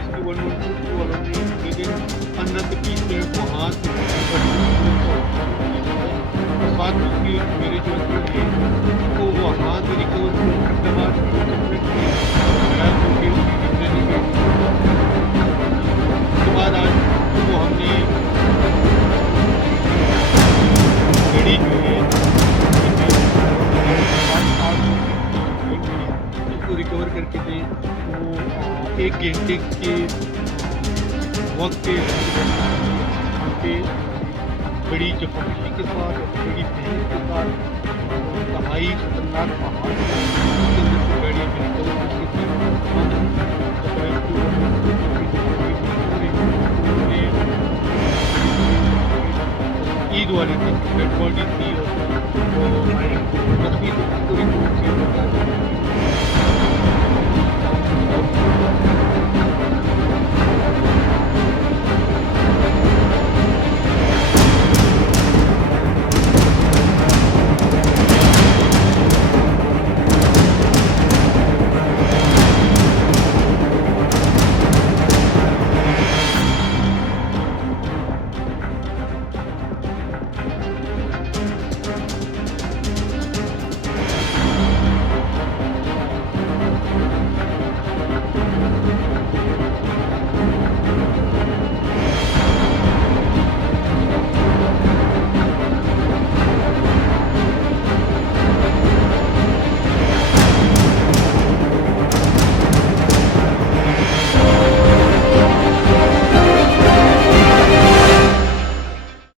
rescue 112 वालों ने with in 15 से 20 मिनट वहाँ से और साथ में मेरे जो हस्बैंड थे उनको वहाँ से रिकवर करने बाद उसके बाद आज तो हमने गाड़ी जो है उसको रिकवर करके थे वो 1 घंटे के वक्त पे बड़ी जबरदस्ती के साथ बड़ी मेहनत के साथ इंतहाई खतरनाक पहाड़ के अंदर से गाड़ी में रिकवर करके ईद वाले दिन डेड बॉडी थी